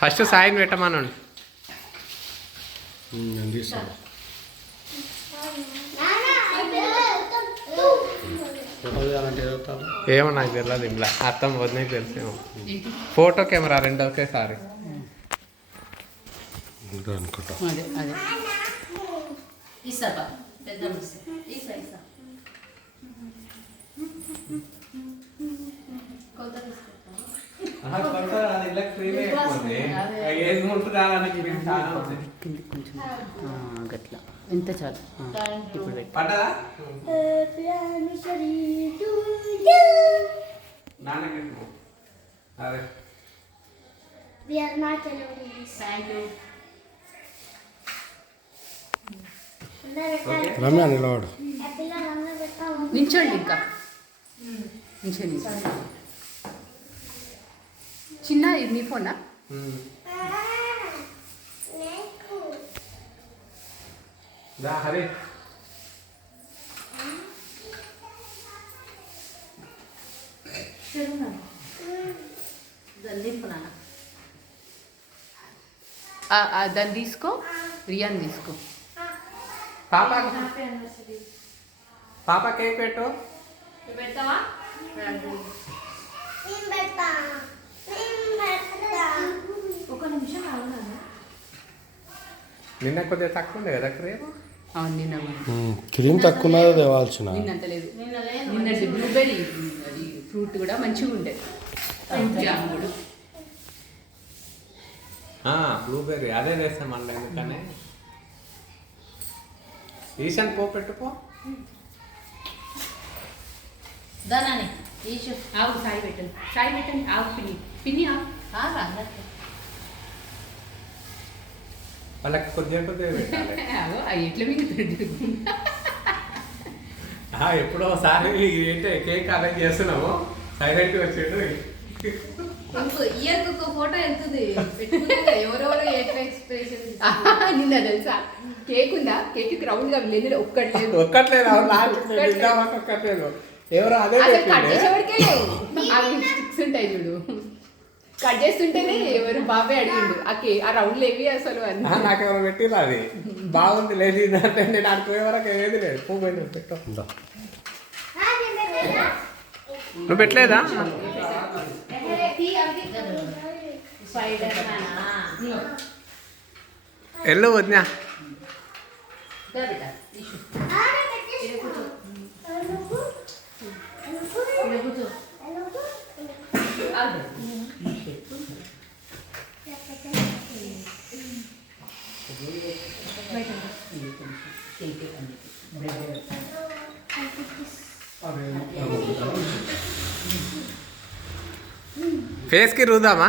First సాయిని పెట్టమనండి. ఏమో నాకు తెలియదు. ఇంట్లో అర్థం వదిలే తెలిసేమో. ఫోటో కెమెరా రెండు ఒకేసారి అనుకుంటా. గట్లా ఎంత చాలు ఇప్పుడు రమ్య నిలవాడు నించోండి. ఇంకా నించోండి. చిన్న ఇది నీ ఫోనా? హరి దాన్ని తీసుకో, రియాన్ తీసుకో. పాప పాప కేక్ పెట్టు. పెడతావా? ఒక నిమిషం ఆగునా. నిన్న కొద్దిగా తక్కువ ఉండే కదా క్రీమ్. నిన్న క్రీమ్ తక్కువ తేవాల్సిన. నిన్నంత లేదు. నిన్న బ్లూబెర్రీ అది ఫ్రూట్ కూడా మంచిగా ఉండే. జామ్ కూడా బ్లూబెర్రీ అదే వేస్తాం మళ్ళీ. ఎందుకనే ఈశాన్ పో పెట్టుకో. దానాని ఈశు ఆవు సాయి పెట్టండి. సాయి పెట్టండి. ఆవు పిన్ని పిన్ని ఆవు వాళ్ళకి కొద్దిగా కొద్దిగా పెట్టాలి. అవి ఎట్లా మిగుతుంది? ఎప్పుడో ఒకసారి ఏంటంటే కేక్ అరేంజ్ చేస్తున్నాము, సైలెంట్గా వచ్చేటు. ఇయర్కి ఒక ఫోటో వెళ్తుంది. ఎవరెవరో ఎక్స్ప్రెషన్ నిన్న తెలుసా కేక్ ఉందా? కేక్ రౌండ్ గా లేదు. ఒక్కట్లేదు ఒక్కట్లేదు. ఎవరో అదే కట్ చేసేవాడికే లేవు. అవి స్టిక్స్ ఉంటాయి చూడు, కట్ చేస్తుంటేనే ఎవరు బాబాయ్ అడిగిండు ఆ రౌండ్లు ఏవి అసలు అని. నాకు ఎవరు పెట్టిరు అది బాగుంది లేదు అంటే నేను అడిపోయే వరకు ఏది లేదు. పోయి పెట్టు. నువ్వు పెట్టలేదా? ఎల్లు వదినా. ఫేస్ కి రుద్దామా?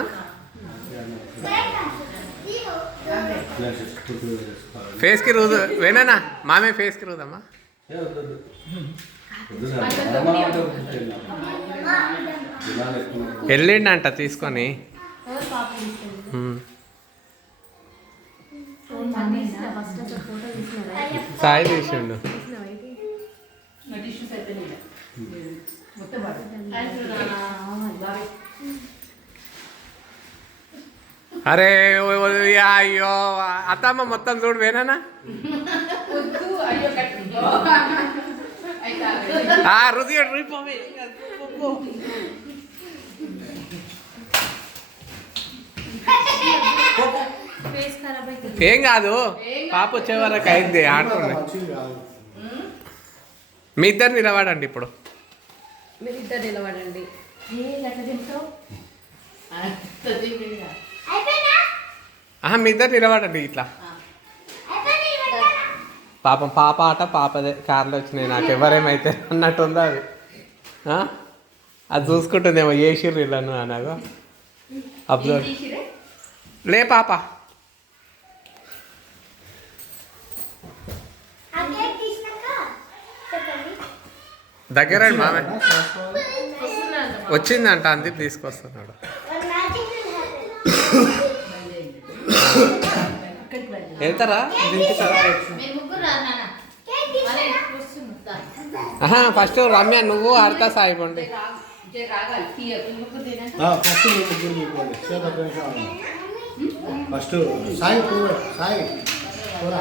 ఫేస్ కి రుదు వేనా మామే ఫేస్ కి రుద్దామా? వెళ్ళిండంట తీసుకొని. సాయి తీసిండు. అరే అయ్యో అత్తమ్మ మొత్తం చూడు వేనా. రుది ఏం కాదు, పాప వచ్చే వరకు అయింది. ఆడుకోండి. మీ ఇద్దరు నిలబడండి. ఇప్పుడు మీరిద్దరు నిలబడండి. మీ ఇద్దరు నిలబడండి ఇట్లా. పాపం పాప ఆట పాపదే. కార్లో వచ్చినాయి నాకు ఎవరేమైతే అన్నట్టు ఉందా అది. అది చూసుకుంటుందేమో ఏషిర్రు ఇళ్ళను అనగా అబ్జర్వ్. లే పాప దగ్గర మామే వచ్చిందంట, అందుకు తీసుకొస్తున్నాడు. వెళ్తారా? ఫస్ట్ రమ్య నువ్వు ఆడతా సాయిపోండి. జర రాగాలి తీయకు ఫస్ట్ ముగ్గురు తీసుకోండి సేపు ఒక్క నిమిషం ఆగండి. ఫస్ట్ సాయి కూర సాయి కూర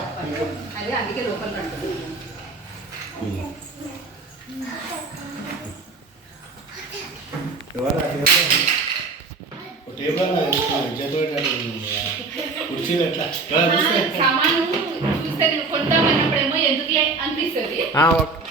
అదే అందుకే లోపల పడుతుంది ఎవరు టేబుల్ చేతి కుర్చీలు ఎట్లా సామాను చూస్తే కొంటామన్నప్పుడేమో ఎందుకులే అనిపిస్తుంది ఓకే